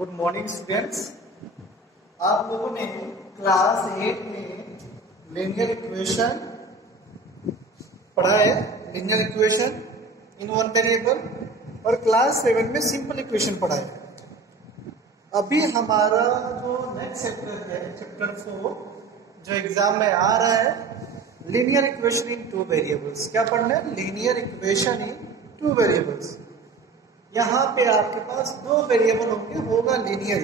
Good morning students. आप लोगों ने क्लास 8 में लीनियर इक्वेशन पढ़ा है, linear equation in one variable, और क्लास 7 में सिंपल इक्वेशन पढ़ा है। अभी हमारा जो नेक्स्ट चैप्टर है, चैप्टर 4, जो एग्जाम में आ रहा है, linear equation in two variables. क्या पढ़ना है? Linear equation in two variables. यहाँ पे आपके पास दो वेरिएबल होंगे, होगा लीनियर।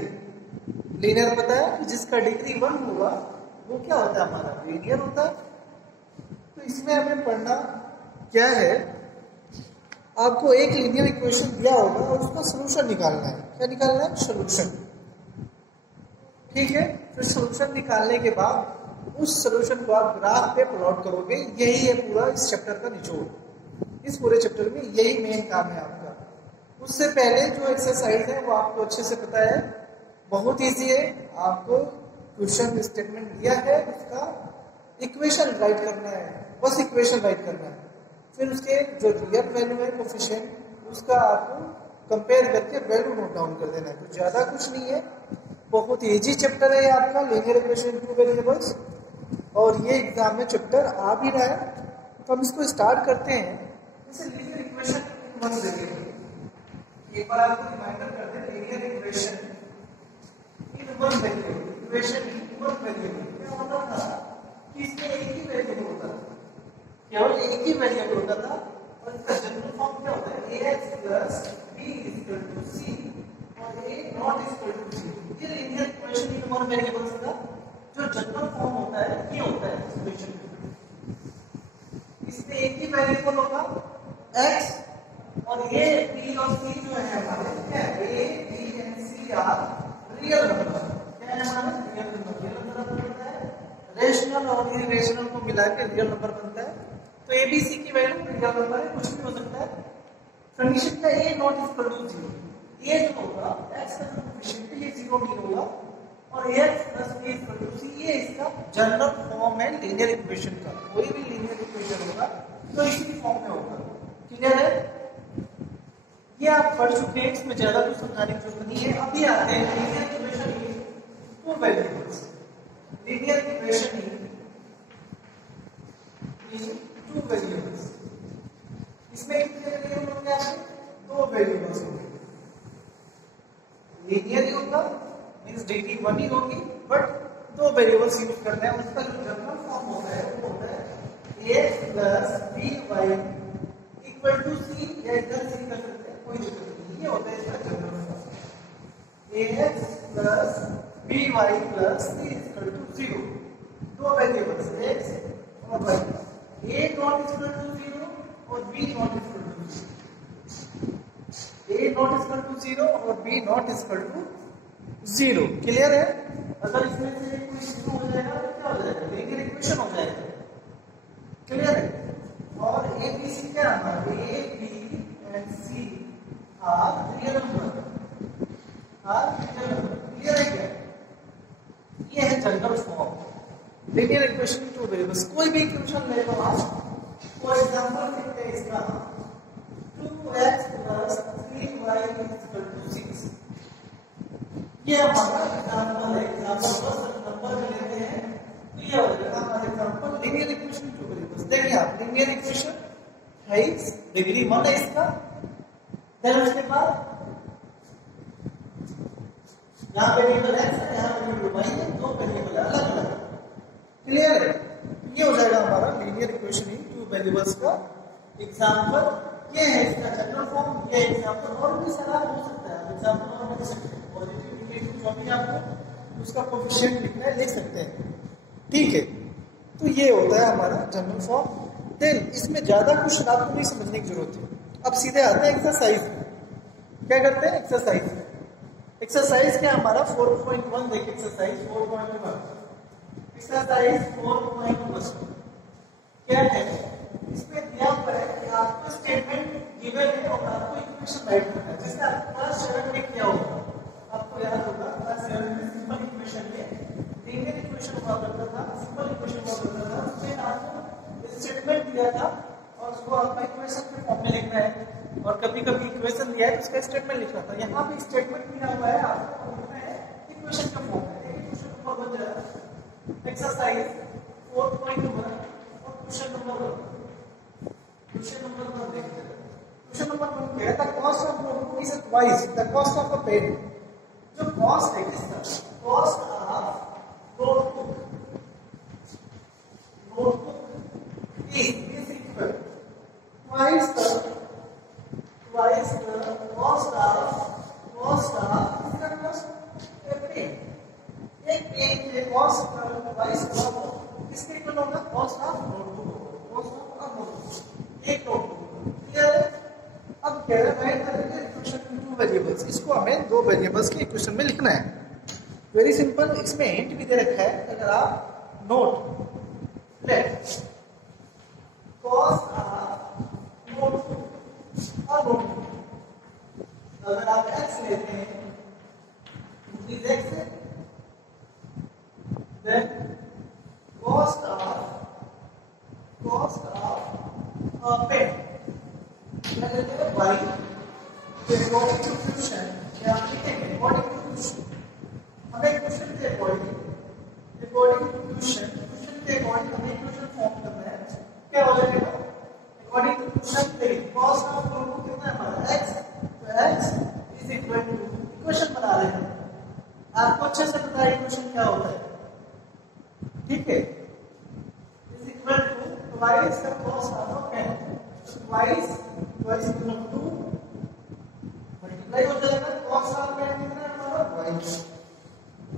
लीनियर पता है जिसका डिग्री 1 होगा वो क्या होता है? हमारा लीनियर होता है। तो इसमें हमें पढ़ना क्या है, आपको एक लीनियर इक्वेशन दिया होगा और उसका सोल्यूशन निकालना है। क्या निकालना है? सोल्यूशन। ठीक है, फिर सोल्यूशन निकालने के बाद उस सोल्यूशन को आप ग्राफ पे प्लॉट करोगे। यही है पूरा इस चैप्टर का निचोड़। इस पूरे चैप्टर में यही मेन काम है आपका। उससे पहले जो एक्सरसाइज है वो आपको अच्छे से पता है, बहुत इजी है। आपको क्वेश्चन स्टेटमेंट दिया है, उसका इक्वेशन राइट करना है, बस इक्वेशन राइट करना है। फिर उसके जो रियल वैल्यू है कोफिशिएंट, उसका आपको कंपेयर करके वैल्यू नोट डाउन कर देना है। कुछ ज्यादा कुछ नहीं है, बहुत इजी चैप्टर है आपका linear equation in two variables, और ये एग्जाम में चैप्टर आ भी रहा है। तो हम इसको स्टार्ट करते हैं। जैसे linear equation in one variable, एक बार आपको रिमाइंडर कर दें, linear equation in one variable, equation in one variable क्या होता था कि इसमें एक ही वेरिएबल होता था, केवल एक ही वेरिएबल होता था, और इसका जनरल फॉर्म क्या होता है? ax plus b equal to c और a not equal to c। ये linear equation in one variables का जो जनरल फॉर्म होता है, ये होता है इक्वेशन। इसमें एक ही वेरिएबल होगा x, और ये b और c जो है हमारे, क्या है? a b and c are real number. क्या है हमारा? Real number. रियल नंबर बनता है, रेशनल और इरेशनल को मिला के रियल नंबर बनता है। तो a b c की वैल्यू रियल नंबर है, कुछ भी हो सकता है। कंडीशन क्या है? a not equal to 0। ये जो होगा x का जो कोएफिशिएंट है ये 0 नहीं होगा, और ax plus b equal to c, ये इसका जनरल फॉर्म है लीनियर इक्वेशन का। कोई भी लीनियर इक्वेशन होगा तो इसी फॉर्म में होगा। क्लियर है? ये आप पढ़ चुके हैं, इसमें ज्यादा कुछ समझाने की जरूरत नहीं है। अभी आते हैं linear equation in two variables. Linear equation in two variables, इसमें कितने वेरिएबल होंगे आपके? दो वेरिएबल्स होंगे। लीनियर ही होगा, मींस डिग्री 1 ही होगी, बट दो वेरिएबल्स यूज करना है। उसका जो जनरल फॉर्म होता है वो होता है ax plus by equal to c, या इधर c कर सकते हैं, कोई दिक्कत नहीं। ये होता है इसका general form, ax plus by plus c equal to 0। दो वेरिएबल्स x और y, a not equal to 0 और b not equal to 0। a not equal to 0 और b not equal to 0। Clear है? अगर इसमें से कोई शुरू हो जाएगा तो क्या हो जाएगा? लीनियर इक्वेशन हो जाएगा। क्लियर है? और a b c क्या है? a b and c are real number, are real number. Clear है क्या? ये है general form linear equation in two variables. कोई भी इक्वेशन ले लो आप, फॉर एग्जांपल देखते हैं इसका 2x plus 3y equal to 6। ये हमारा एग्जांपल है। एग्जांपल बस नंबर में लेते हैं तो ये हो जाएगा हमारा example linear equation two variables. देखिए आप, लीनियर इक्वेशन है, डिग्री 1 है इसका। फिर उसके बाद यहाँ वेरिएबल x है, यहाँ वेरिएबल y है, दो वेरिएबल अलग अलग। क्लियर है? ये हो जाएगा हमारा linear equation in two variables का एग्जांपल। ये है इसका जनरल फॉर्म। ये एग्जांपल और भी सारा हो सकता है, एग्जांपल और लिख सकते हैं। पॉजिटिव नेगेटिव जो भी आपको उसका कोएफिशिएंट लिखना है, लिख सकते हैं। ठीक है, तो ये होता है हमारा जनरल फॉर्म। देन इसमें ज्यादा कुछ आपको नहीं समझने की जरूरत है। अब सीधे आते हैं एक्सरसाइज में। क्या करते हैं एक्सरसाइज में? एक्सरसाइज क्या हमारा 4.1 देखिए, एक्सरसाइज 4.1। एक्सरसाइज 4.1 क्या है? इसमें दिया हुआ है कि आपको स्टेटमेंट गिवन है और आपको इक्वेशन राइट करना है। जैसे आपने क्लास 7 में किया होगा, आपको याद होगा क्लास 7 में सिंपल इक्वेशन में लीनियर इक्वेशन हुआ करता था, सिंपल इक्वेशन हुआ करता था। उसमें आपको स्टेटमेंट दिया था और उसको आपको इक्वेशन के फॉर्म में लिखना है, और कभी कभी इक्वेशन दिया है तो उसका स्टेटमेंट लिखना था। यहाँ भी स्टेटमेंट दिया हुआ है, आपको the cost of a pen, जो कॉस्ट है किसका, cost of notebook is equal twice the cost of इसका कॉस्ट a pen, एक पेन के कॉस्ट का ट्वाइस किसके इक्वल होगा, cost of notebook, cost of a notebook, एक नोटबुक। क्लियर है? अब कह रहा है write the equation in two variables, इसको हमें दो वेरिएबल्स के इक्वेशन में लिखना है। वेरी सिंपल, इसमें हिंट भी दे रखा है, अगर आप note let cost of notebook और नोटबुक, अगर आप x लेते हैं इंक्रीज x है, then cost of pen क्या कहते हैं y, according to question क्या लिखेंगे, according to question, हमें क्वेश्चन के अकॉर्डिंग के अकॉर्डिंग हमें इक्वेशन फॉर्म करना है, क्या हो जाएगा, अकॉर्डिंग टू क्वेश्चन पे कॉस्ट ऑफ नोटबुक कितना है हमारा x, तो x is equal to equation बना रहे हैं, आपको अच्छे से पता है इक्वेशन क्या होता है, ठीक है, is equal to twice the cost of a pen, twice equal to multiply हो जाएगा, कॉस्ट ऑफ पेन कितना है हमारा y,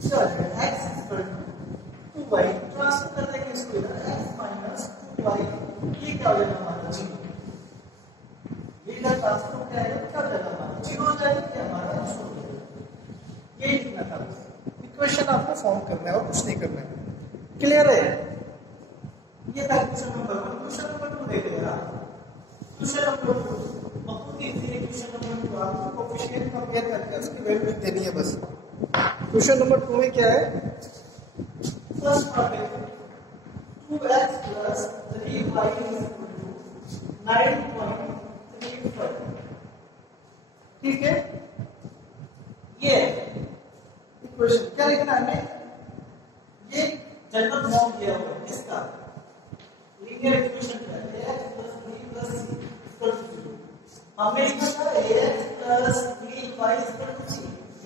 चलो x equal to 2y, transfer कर देंगे इसको इधर, x माइनस 2y, ये क्या हो जाएगा हमारा 0, ये इधर ट्रांसफर हो जाएगा, क्या हो जाएगा हमारा 0 हो जाएगा, क्या हमारा आंसर हो जाएगा, ये लिखना था, इक्वेशन आपको फॉर्म करना है और कुछ नहीं करना है। क्लियर है? ये था क्वेश्चन नंबर 1। क्वेश्चन नंबर 2 देखिए आप, क्वेश्चन नंबर 2 बहुत इजी है, क्वेश्चन नंबर 2 आपको कोएफिशिएंट कंपेयर करके उसकी वैल्यू देनी है बस। क्वेश्चन नंबर 2 में क्या है, फर्स्ट पार्ट है 2x plus 3y is equal to 9.35, ठीक है, ये इक्वेशन क्या लिखना है, ये जनरल फॉर्म दिया हुआ है इसका, लीनियर इक्वेशन का ax plus b plus c equal to 0, हमने लिखा था ax plus by equal to c,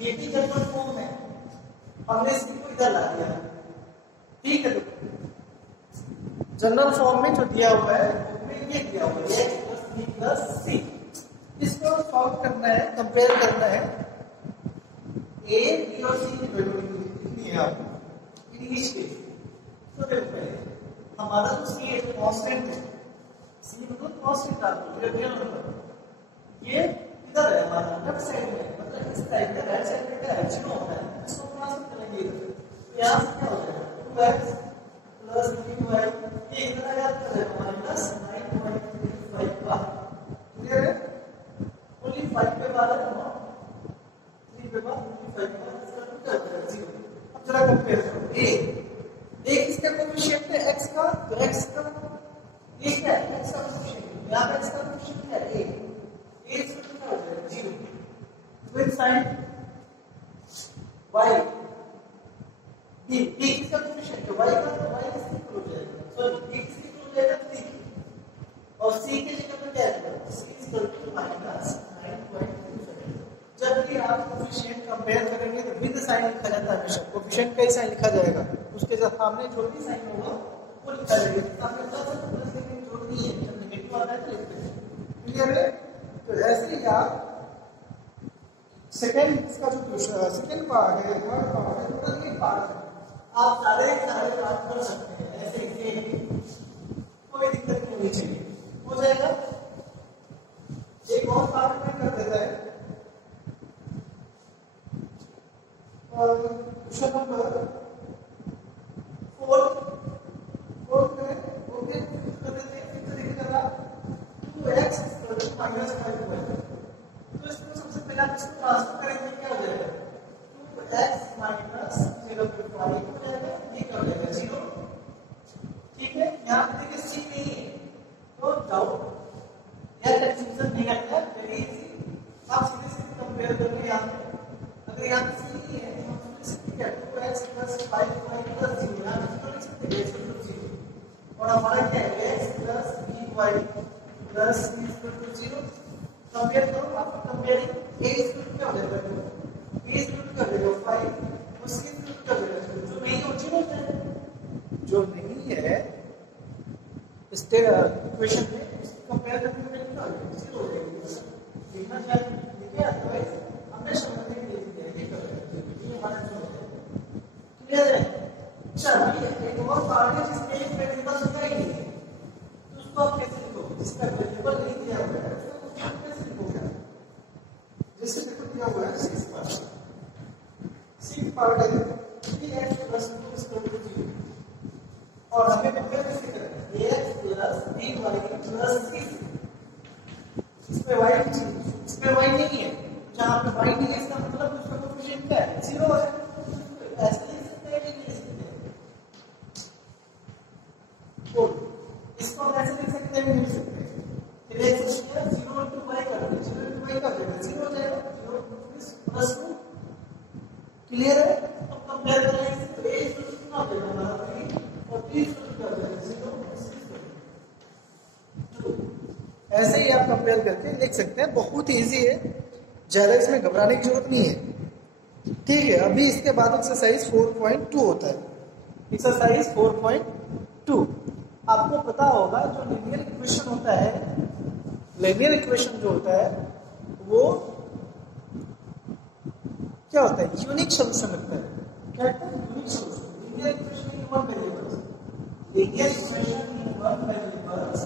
ये भी जनरल फॉर्म है, हमने इसको इधर ला दिया, ठीक है, तो जनरल फॉर्म में जो दिया हुआ है उसमें ये दिया हुआ है x plus b plus c, इसको सॉल्व करना है, कंपेयर करना है, a b और c की वैल्यू कितनी है आपको इन ईच केस, तो देखो पहले हमारा जो c है कांस्टेंट है, c मतलब कांस्टेंट आपको रियल नंबर, ये इधर है हमारा लेफ्ट साइड में, मतलब इस साइड में राइट साइड में क्या है 0 होता है, इसको ट्रांसफर करेंगे इधर, तो यहां से क्या हो जाएगा 2x plus 3y, ये इधर आ जाता है माइनस 9.35, क्लियर है, ओनली 5 पे बाद है ना, 3 पे बाद 5 पे बाद इसका क्या होता है 0। अब जरा कंपेयर करो, a किसका कोएफिशिएंट है x का, तो x का ये क्या है x का कोएफिशिएंट, यहां पे x का कोएफिशिएंट है a इसका क्या हो जाएगा 0, विद साइन y, b किसका कोएफिशिएंट है y का, तो y किसका इक्वल हो जाएगा, सॉरी b किसका इक्वल हो जाएगा 3, और c की जगह पर क्या है c इक्वल टू माइनस 9.35, जब भी आप कोएफिशिएंट कंपेयर करेंगे तो विद साइन लिखा जाता है, हमेशा कोएफिशिएंट का ही साइन लिखा जाएगा, उसके सामने जो भी साइन होगा वो लिखा जाएगा, सामने प्लस है तो प्लस लेकिन जो नहीं है, जब नेगेटिव आता है तो लिख देते हैं, क्लियर है, तो ऐसे ही आप सेकंड इसका जो सेकंड पार्ट है, थर्ड पार्ट है, मतलब ये पार्ट है, आप सारे पार्ट कर सकते हैं, ऐसे ही कोई दिक्कत नहीं होनी चाहिए, हो जाएगा। एक और पार्ट में कर देता है, और क्वेश्चन नंबर 4 में ओके कर देते हैं, फिर तरीके का 2x minus 5y, तो इसको सबसे पहले आप इसको ट्रांसफर करेंगे, क्या हो जाएगा 2x minus 0.5 हो जाएगा, ये क्या हो जाएगा 0, ठीक है, यहाँ पे देखिए c नहीं है तो डाउट या कंफ्यूजन नहीं करना है, वेरी इजी, आप सीधे सीधे कंपेयर करके यहाँ पे अगर यहाँ पे c नहीं है तो हम सीधे क्या 2x plus 5y plus 0 यहाँ पे तो लिख सकते हैं x equal to 0, और हमारा क्या है x plus by plus c equal to 0, compare करो, आपको कंपेयरिंग ए स्क्वायर क्या हो जाएगा, ए स्क्वायर क्या हो जाएगा 5 और सी स्क्वायर क्या हो जाएगा, जो नहीं हो जीरो होता है, जो नहीं है इक्वेशन में इसको कंपेयर करने में क्या होगा, जीरो हो जाएगा। लिखना चाहिए, ठीक है, अदरवाइज हमने समझने के लिए ये कर रहे हैं, ये हमारा जो है क्लियर है। चलिए एक और पार्ट है जिसमें एक वेरिएबल दिया ही नहीं है, तो उसको आप कैसे लिखोगे, जिसका वेरिएबल नहीं दिया हुआ है उसको आप कैसे लिखोगे, जैसे देखो दिया हुआ है 6 पार्ट है 3x + 2 = 0 और हमें कंपेयर कैसे करना है, ax + by + c, इसमें y इसमें y नहीं है, जहां पे y नहीं है इसका मतलब उसका कोएफिशिएंट क्या है, 0 है, ऐसे लिख सकते हैं कि लिख सकते हैं, तो इसको कैसे लिख सकते हैं, लिख सकते हैं फिर एक सोचिए 0 * y कर दो, 0 * y का वैल्यू 0 हो जाएगा, 0 + 2 क्लियर है। तो कंपेयर करेंगे तो a कितना हो जाएगा हमारा 3 और b कितना हो जाएगा 0 2। ऐसे ही आप कंपेयर करके लिख सकते हैं, बहुत इजी है, ज्यादा इसमें घबराने की जरूरत नहीं है, ठीक है। अभी इसके बाद एक्सरसाइज 4.2 होता है, एक्सरसाइज 4.2 आपको पता होगा जो लीनियर इक्वेशन होता है, लीनियर इक्वेशन जो होता है वो क्या होता है, यूनिक सॉल्यूशन लगता है, क्या होता है, unique solution. Linear equation in one variables, linear equation in one variables,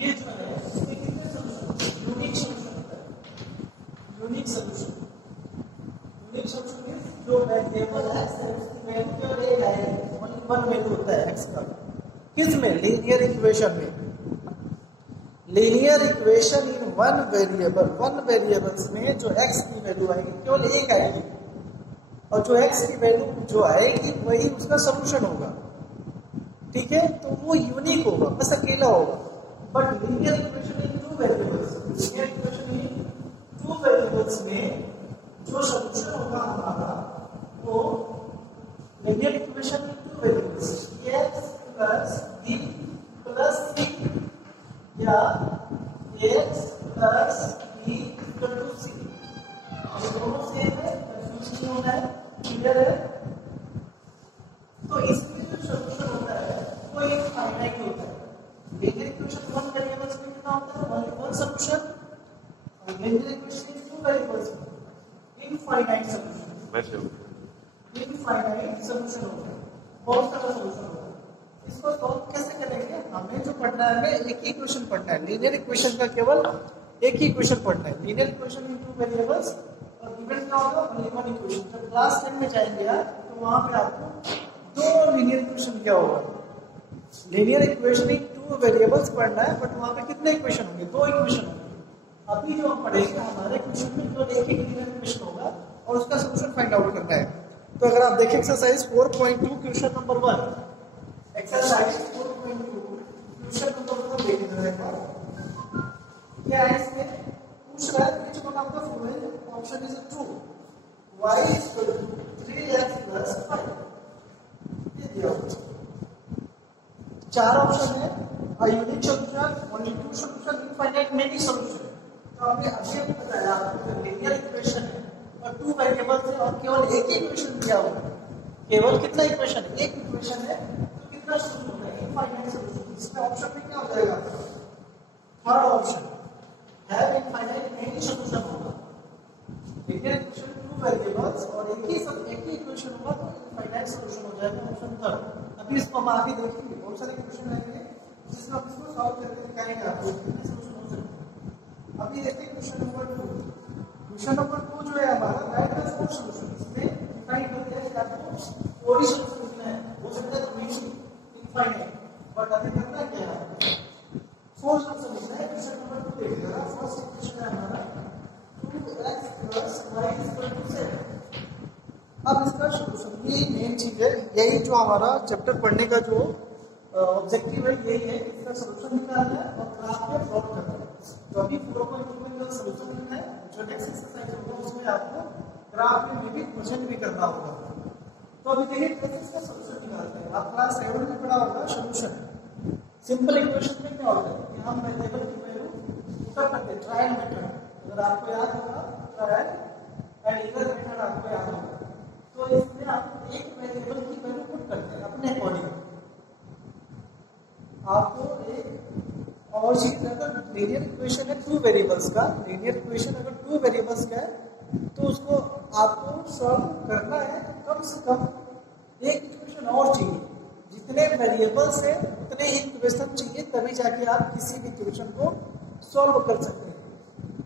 ये जो है इसके कितने सॉल्यूशन, यूनिक सॉल्यूशन होता है, unique solution. Unique solution means जो वेरिएबल है उसकी वैल्यू केवल एक आएगी, ओनली वन वैल्यू होता है x का, किसमें, लीनियर इक्वेशन में। Linear equation in one variable, one variables में जो x की वैल्यू आएगी केवल एक आएगी, और जो x की वैल्यू जो आएगी वही उसका सॉल्यूशन होगा, ठीक है, तो वो यूनिक होगा, बस अकेला होगा। But linear equation in two variables, linear equation in two variables में जो सॉल्यूशन होगा हमारा वो linear equation in two variables x + b + c या x + b = c, ये दोनों सेम है, कंफ्यूजन नहीं होना है, क्लियर है। तो इसमें जो सॉल्यूशन होता है वो एक फाइनाइट होता है, लीनियर इक्वेशन वन वेरिएबल्स में कितना होता है, वन सॉल्यूशन, और linear equation in two variables में इनफाइनाइट सॉल्यूशन, इनफाइनाइट सॉल्यूशन होता है, बहुत सारा सॉल्यूशन होता है। इसको सॉल्व कैसे करेंगे, हमें जो पढ़ना है, हमें एक ही इक्वेशन पढ़ना है, लीनियर इक्वेशन का केवल एक ही इक्वेशन पढ़ना है, linear equation in two variables, और गिवन क्या होगा, ओनली वन इक्वेशन। जब क्लास 10 में जाएंगे आप तो वहां पे आपको दो लीनियर इक्वेशन क्या होगा, linear equation in two variables पढ़ना है, बट वहां पे कितने इक्वेशन होंगे, दो इक्वेशन होंगे। अभी जो हम पढ़ेंगे हमारे क्वेश्चन में केवल एक ही लीनियर इक्वेशन होगा और उसका सॉल्यूशन फाइंड आउट करना है। तो अगर आप देखें exercise 4.2 question number 1, exercise 4.2 question number 1 देखिए, क्या है इसमें पूछ रहा है, which one of the following option is true, y = 3x + 5, ये दिया हुआ चार ऑप्शन है, a unique solution, only two solution, infinite many solution। तो हमने अभी बताया आपको लीनियर इक्वेशन है और टू वेरिएबल्स है और केवल एक ही इक्वेशन दिया हुआ है, केवल कितना इक्वेशन, एक इक्वेशन है, तो कितना सॉल्यूशन होगा, इनफाइनाइट सॉल्यूशन। इसमें ऑप्शन में क्या हो जाएगा, third option have infinite many solution होगा, लीनियर इक्वेशन टू वेरिएबल्स और एक ही इक्वेशन होगा तो इनफाइनाइट सॉल्यूशन हो जाएगा, ऑप्शन थर्ड। अभी इसको हम आगे देखेंगे, बहुत सारे क्वेश्चन आएंगे जिसमें हम इसको सॉल्व करके दिखाएंगे आपको कितने सॉल्यूशन हो सकते हैं। अभी देखिए क्वेश्चन नंबर 2, क्वेश्चन नंबर 2 जो है हमारा राइट द फोर सॉल्यूशन, इसमें डिफाइन कर दिया कि आपको फोर ही सॉल्यूशन लिखना है, हो सकता है मेनी इनफाइनाइट, बट अभी करना क्या है, फोर सॉल्यूशन लिखना है। क्वेश्चन नंबर 2 देखिएगा, फर्स्ट इक्वेशन है हमारा 2x + y = 7। अब इसका सॉल्यूशन, ये मेन चीज है, यही जो हमारा चैप्टर पढ़ने का जो ऑब्जेक्टिव है यही है, इसका सॉल्यूशन निकालना है और ग्राफ पे प्लॉट करना है। तो अभी 4.2 में जो सॉल्यूशन लिखना है, जो नेक्स्ट एक्सरसाइज होगा उसमें आपको ग्राफ में भी प्रेजेंट भी करना होगा। तो अभी देखिए कैसे इसका सॉल्यूशन निकालते हैं, आप क्लास 7 में पढ़ा होगा सॉल्यूशन। सिंपल इक्वेशन में क्या होता है कि हम वेरिएबल की वैल्यू पुट करते हैं, ट्रायल मेथड, अगर आपको याद होगा ट्रायल एंड एरर मेथड आपको याद होगा। तो इसमें आप एक वेरिएबल की वैल्यू पुट करते हैं अपने अकॉर्डिंग। आपको एक और चीज, अगर लीनियर इक्वेशन है टू वेरिएबल्स का, लीनियर इक्वेशन अगर टू वेरिएबल्स का है तो उसको आपको सॉल्व करना है कम से कम एक इक्वेशन और चाहिए। जितने वेरिएबल्स है उतने ही इक्वेशन चाहिए, तभी जाके आप किसी भी इक्वेशन को सॉल्व कर सकते हैं।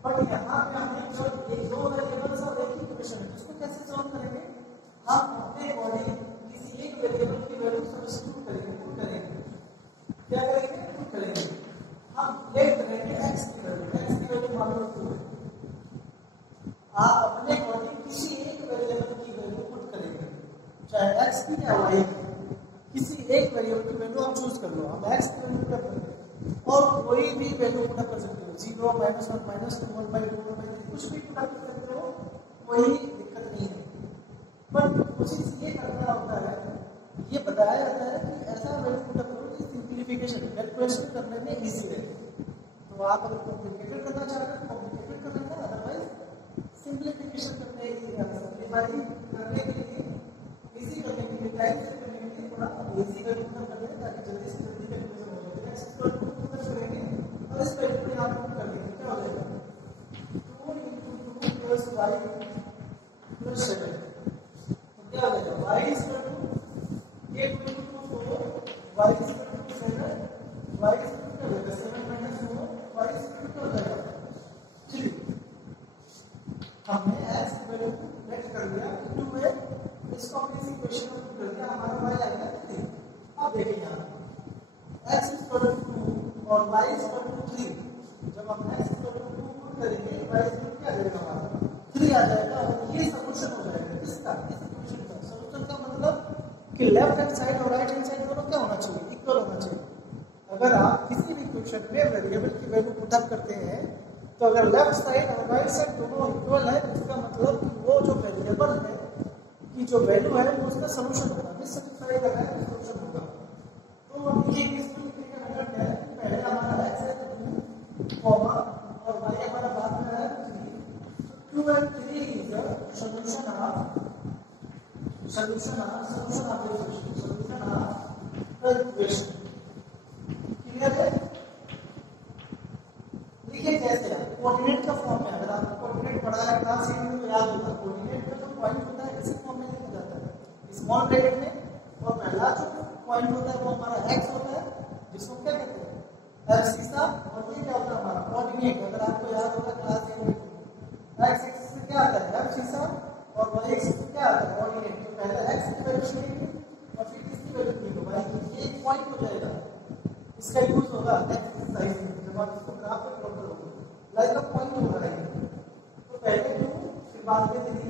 बट यहाँ पे हमें जो एक दो वेरिएबल्स और एक इक्वेशन है, उसको कैसे सॉल्व करेंगे? हम अपने अकॉर्डिंग किसी एक वेरिएबल की वैल्यू सब्स्टिट्यूट करेंगे, पुट करेंगे। क्या करेंगे? पुट करेंगे। हम लेट करेंगे x की वैल्यू मान लो 2 है। आप अपने अकॉर्डिंग किसी एक वेरिएबल की वैल्यू पुट करेंगे, चाहे x की या y की, किसी एक वेरिएबल की वैल्यू आप चूज कर लो। हम x की वैल्यू पुट करेंगे और कोई भी वैल्यू पुट कर सकते हो, 0 -1 -2 1/2 1/3 कुछ भी पुट कर सकते हो, कोई दिक्कत नहीं है। पर कोशिश ये करना होता है, ये बताया जाता है कि ऐसा वैल्यू पुट करो कि सिंप्लीफिकेशन कैलकुलेशन करने में इजी रहे। तो आप अगर कॉम्प्लिकेटेड करना चाहते हैं कॉम्प्लिकेटेड कर लेना, अदरवाइज सिंप्लीफिकेशन करने के लिए इजी करने के लिए टाइम से करने के लिए थोड़ा इजी वैल्यू पुट कर लें ताकि जल्दी से जल्दी कैलकुलेशन हो जाए। नेक्स्ट को पुट करेंगे और इस वैल्यू को यहां पुट कर देंगे। क्या हो जाएगा? 2 × 2 + y + 7। तो क्या हो जाएगा? y = 8 × 2 4, y = 7, y = 7 - 4, y = क्या हो जाएगा? 3। हमने x की वैल्यू लेट कर दिया 2 है, इसको अपनी इस इक्वेशन में पुट कर दिया, हमारा y आ गया 3। अब देखिए यहाँ x = 2 और y = 3। जब हम x = 2 पुट करेंगे, y = क्या आ जाएगा? हमारा 3 आ जाएगा और ये सॉल्यूशन हो जाएगा। किसका? इस इक्वेशन का। सॉल्यूशन का मतलब कि लेफ्ट हैंड साइड और राइट हैंड साइड दोनों क्या होना चाहिए? इक्वल होना चाहिए। अगर आप किसी भी इक्वेशन में वेरिएबल की वैल्यू पुट अप करते हैं तो अगर लेफ्ट साइड और राइट साइड दोनों इक्वल है, इसका मतलब कि वो जो वेरिएबल है की जो वैल्यू है वो उसका सॉल्यूशन होगा। मिस सेटिस्फाई कर रहा है तो सॉल्यूशन होगा। तो ये इसको लिखने का मेथड क्या है? पहले हमारा x है 2 कॉमा और y हमारा बाद में है 3। 2 and 3 is the solution of equation। Clear है? देखिए कैसे कोऑर्डिनेट का फॉर्म में, अगर आपको कोऑर्डिनेट पढ़ा है क्लास 8 में तो याद होगा, कोऑर्डिनेट का जो पॉइंट होता है इसी फॉर्म में लिखा जाता है स्मॉल ब्रैकेट में, और पहला जो पॉइंट होता है वो हमारा x होता है, जिसको क्या कहते हैं? एक्सिस। और ये क्या होता है? हमारा कोऑर्डिनेट। अगर आपको याद होगा क्लास 8 में x एक्सिस में क्या आता है? एक्सिस और y एक्सिस में क्या आता है? कोऑर्डिनेट। तो पहले x की वैल्यू लेंगे और फिर किसकी वैल्यू लेंगे? y की। एक पॉइंट हो जाएगा, इसका यूज होगा एक्सरसाइज में जब आप इसको ग्राफ पे प्लॉट करोगे, लाइक अ पॉइंट होगा है। तो पहले 2 फिर बाद में 3,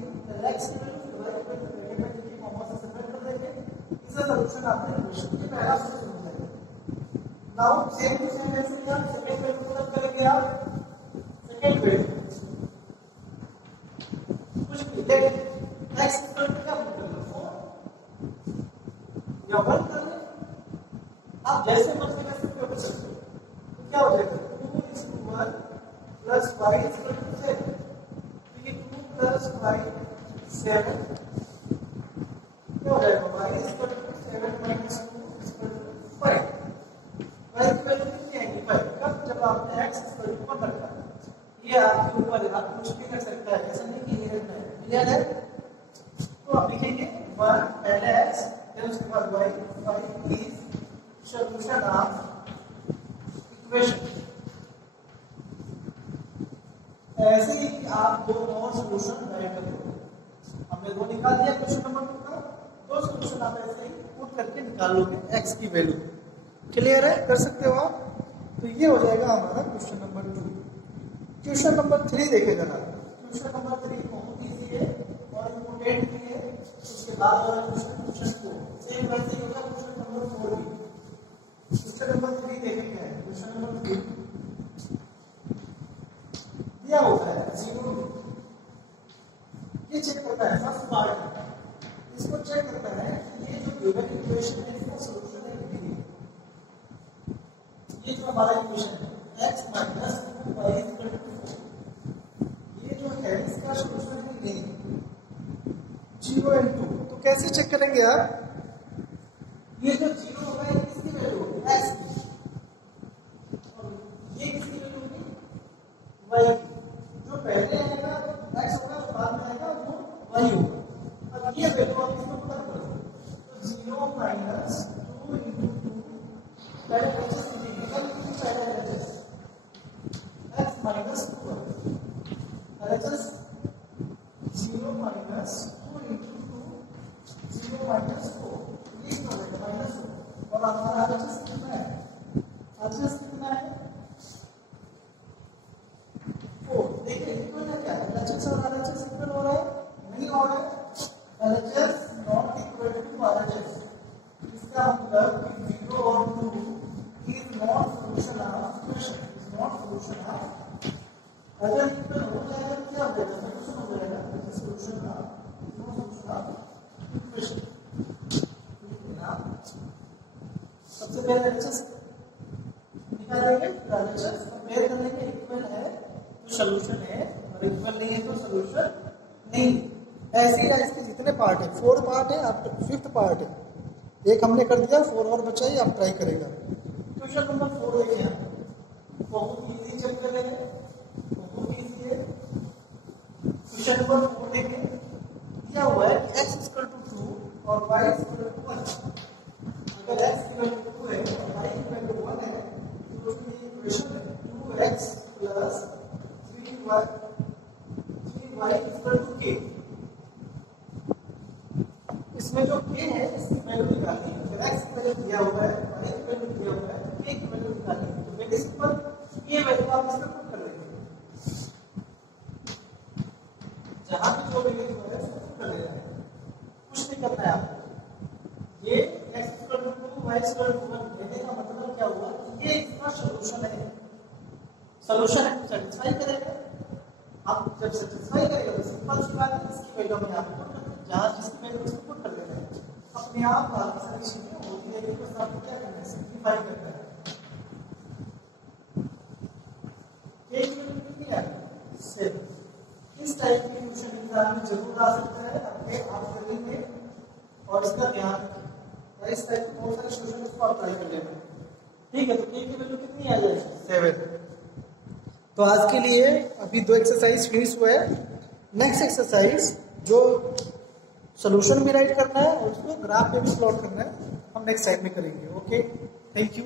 x की वैल्यू फिर y की वैल्यू ब्रैकेट में लिखके कॉमा से सेपरेट कर देंगे। इसका सॉल्यूशन आपका इक्वेशन ये पहला सॉल्यूशन हो जाएगा। नाउ सेम टू सेम ऐसे ही आप सेकंड वैल्यू पुट करेंगे। आप सेकंड वैल्यू कुछ भी लेट x की वैल्यू क्या पुट कर लो 4 या 1 कर ले, आप जैसे मर्जी वैसे कर सकते हो। तो क्या हो जाएगा? 2 = 1 + y = 7। तो ये 2 + y 7 क्या हो जाएगा? y = 7 - 2 = 5। y की वैल्यू कितनी आएगी? 5। कब? जब आपने x की वैल्यू को रखा। ये आपके ऊपर है, आप कुछ भी कर सकता है, ऐसा नहीं कि ये रखना है। क्लियर है? तो आप लिखेंगे 1 पहले x फिर उसके बाद y 5 is solution of equation। ऐसे ही आप दो और सॉल्यूशन राइट कर दो। हमने दो निकाल दिया क्वेश्चन नंबर 2 का, दो सॉल्यूशन आप ऐसे ही पुट करके निकाल लोगे x की वैल्यू। क्लियर है? कर सकते हो आप। तो ये हो जाएगा हमारा क्वेश्चन नंबर 2। क्वेश्चन नंबर 3 देखेगा ना। क्वेश्चन नंबर 3 बहुत इजी है और इंपॉर्टेंट भी है। उसके बाद वाला क्वेश्चन 4 सेम वैसे ही होगा। क्वेश्चन नंबर 4 भी। क्वेश्चन नंबर 3 देखें क्या है। क्वेश्चन नंबर 3 दिया होता है 0। ये चेक करता है फर्स्ट पार्ट, इसको चेक करता है कि ये जो गिवन इक्वेशन है इसका सॉल्यूशन है कि नहीं। ये जो हमारा इक्वेशन है x - 2y = 4, ये जो है इसका 0 एंड 2। तो कैसे चेक करेंगे आप? ये जो 0 होगा ये किसकी वैल्यू होगी? x की। और ये किसकी वैल्यू होगी? y की। जो पहले आएगा x होगा, जो बाद में आएगा वो y होगा। अब ये वैल्यू आप इसको पुट कर दो, तो 0 माइनस 2 इंटू 2 पहले एचएस लिखेंगे, पहले HS x minus 2 HS 0 minus 2 into 2 0 minus 4 minus. और हमारा एचएस कितना है? एचएस कितना है? 4। देखिए इक्वल है क्या? एचएस और आरएचएस इक्वल हो रहा है? नहीं हो रहा है। LHS not equal to RHS. इसका मतलब कि 0 और 2 is not solution of equation, is not solution of. अगर इक्वल हो जाएगा तो क्या हो जाएगा? सॉल्यूशन हो जाएगा। Solution of no solution of equation. सबसे पहले एलएचएस निकालेंगे, एलएचएस कंपेयर कर लेंगे, इक्वल है तो सॉल्यूशन है और इक्वल नहीं है तो सॉल्यूशन नहीं। ऐसे ही इसके जितने पार्ट है, 4 पार्ट है, अब 5th पार्ट है। एक हमने कर दिया, 4 और बचा ही, आप ट्राई करेगा। क्वेश्चन नंबर 4 देखिए, बहुत इजी चेक कर लेंगे, बहुत इजी है। क्वेश्चन नंबर 4 देखिए, दिया हुआ है कि x = 2 और y = 1। अगर x = 2 है और y = 1 है तो उसकी इक्वेशन है 2x + 3y = k। इसमें जो k है इसकी वैल्यू निकालनी है। अगर x की वैल्यू दिया हुआ है, y की वैल्यू दिया हुआ है, k की वैल्यू निकालनी है। तो वेरी सिंपल, ये वैल्यू आप इसमें पुट कर लेंगे। जहां भी जो वैल्यू है उसको पुट कर लेना है, कुछ नहीं करना है आपको। ये x = 2 y = 1 देने का मतलब क्या हुआ? ये इसका सॉल्यूशन है। सॉल्यूशन है सेटिस्फाई करेगा। आप जब सेटिस्फाई करेगा तो सिंपल सी बात है, इसकी वैल्यू में आपको जहां जिसकी वैल्यू उसको पुट कर देना है। अपने आप बात सारी चीजें होती है, लेकिन बस आपको क्या करना है? सिंपलीफाई करना है। ये वैल्यू कितनी है? 7। इस टाइप के क्वेश्चन एग्जाम में जरूर आ सकता है, आपके आप करेंगे और इसका ध्यान रखें। इस टाइप के बहुत सारे क्वेश्चन को आप ट्राई कर लेना, ठीक है? तो k की वैल्यू कितनी आ जाएगी? 7। तो आज के लिए अभी 2 एक्सरसाइज फिनिश हुए हैं। नेक्स्ट एक्सरसाइज जो सॉल्यूशन भी राइट करना है और उसको ग्राफ पे भी प्लॉट करना है, हम नेक्स्ट टाइम में करेंगे। Okay, thank you.